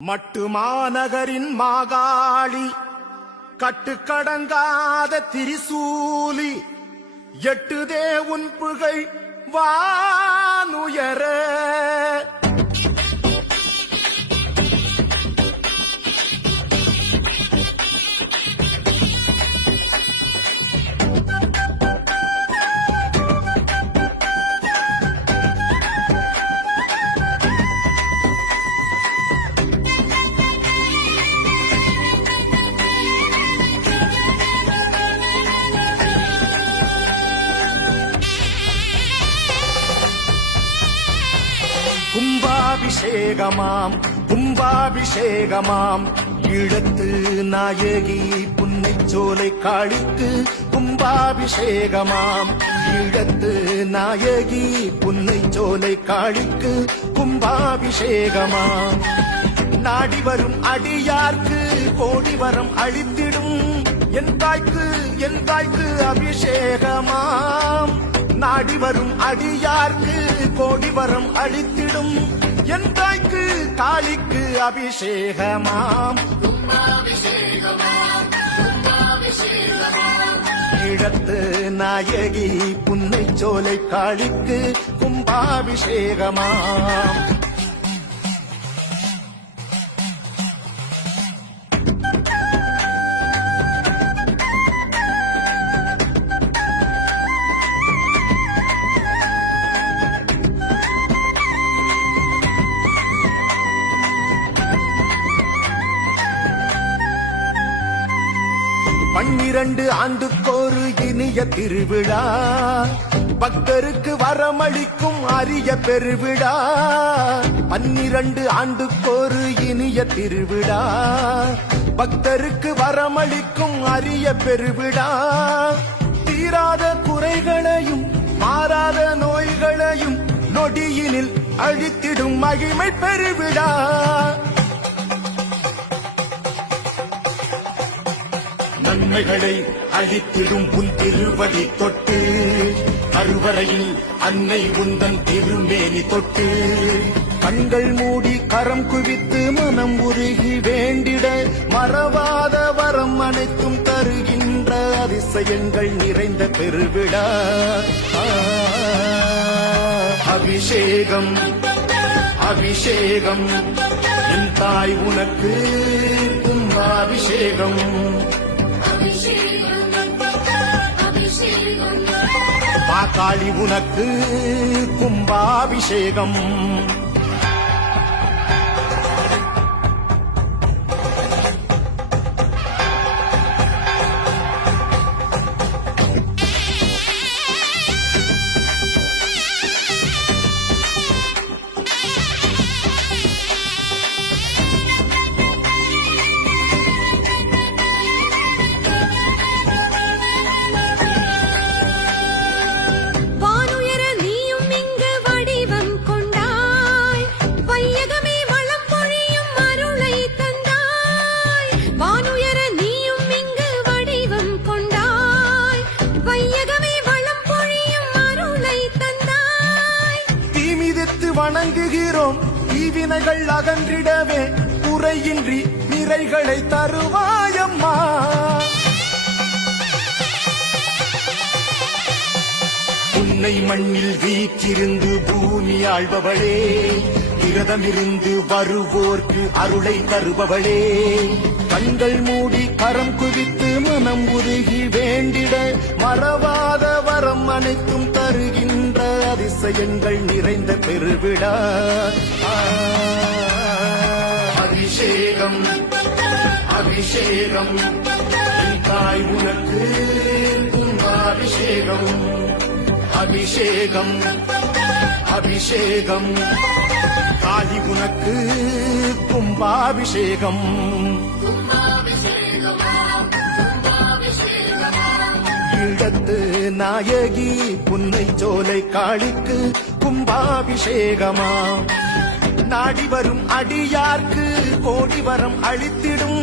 மட்டு மாநகரின் மாகாளி கட்டுக்கடங்காத திரிசூலி எட்டுதே உன் புகழ் வா கும்பாபிஷேகமாம் கும்பாபிஷேகமாம். ஈழத்து நாயகி புன்னைச்சோலை காளிக்கு கும்பாபிஷேகமாம். ஈழத்து நாயகி புன்னைச்சோலை காளிக்கு கும்பாபிஷேகமாம். நாடி வரும் அடியார்க்கு கோடி வரம் அழித்திடும். என் தாய்க்கு என் தாய்க்கு அபிஷேகமாம். நாடி வரும் அடியார்க்கு கோடி வரம் அழித்திடும். என் தாய்க்கு காளிக்கு அபிஷேகமாம். இடத்து நாயகி புன்னை சோலை காளிக்கு கும்பாபிஷேகமாம். பன்னிரண்டு ஆண்டுக்கோரு இனிய திருவிழா. பக்தருக்கு வரமளிக்கும் அரிய பெருவிழா. பன்னிரண்டு ஆண்டுக்கோரு இனிய திருவிழா. பக்தருக்கு வரமளிக்கும் அரிய பெருவிழா. தீராத குறைகளையும் மாறாத நோய்களையும் நொடியினில் அழித்திடும் மகிமை பெருவிழா. நன்மைகளை அழித்திடும் உன் திருவடி தொட்டு கருவறையில் அன்னை உந்தன் திருமேனி தொட்டு கண்கள் மூடி கரம் குவித்து மனம் உருகி வேண்டிட மறவாத வரம் அனைத்தும் தருகின்ற அதிசயங்கள் நிறைந்த பெருவிழா அபிஷேகம் அபிஷேகம் என் தாய் உனக்கு கும்பாபிஷேகம் மாகாளி உனக்கு கும்பாபிஷேகம். வணங்குகிறோம். தீவினைகள் அகன்றிடவே குறையின்றி நிறைகளை தருவாயம்மா. உன்னை மண்ணில் வீற்றிருந்து பூமி ஆழ்பவளே விரதமிருந்து வருவோர்க்கு அருளை தருபவளே. கண்கள் மூடி கரம் குவித்து மனம் உருகி வேண்டிட மறவாத வரம் அனைத்தும் தருகின்ற அதிசயங்கள் நிறைந்த பெருவிழா. அபிஷேகம் அபிஷேகம். தாய் உனக்கு அபிஷேகம். அபிஷேகம் அபிஷேகம். காளி உனக்கு கும்பாபிஷேகம். கும்பாபிஷேகம். நாயகி புன்னை சோலை காளிக்கு கும்பாபிஷேகமா? நாடி வரும் அடியார்க்கு கோடி வரம் அளித்திடும்.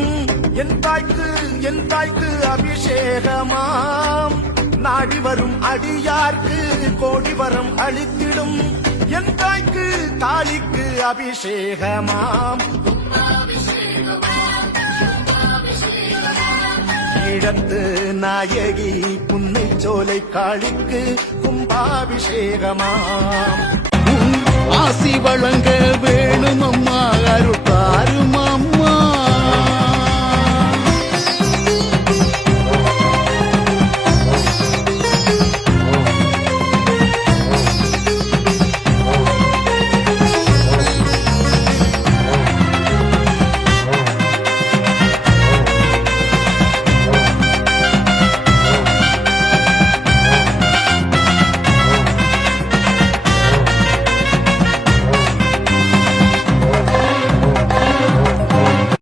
என் தாய்க்கு என் தாய்க்கு அபிஷேகமாம் நாடி வரும் அடியார்க்கு கோடி வரம் அளித்திடும். என் தாய்க்கு தாலிக்கு அபிஷேகமாம் ஈழத்து நாயகி சோலை காளிக்கு கும்பாபிஷேகமாம். ஆசி வழங்க வேணும் அம்மா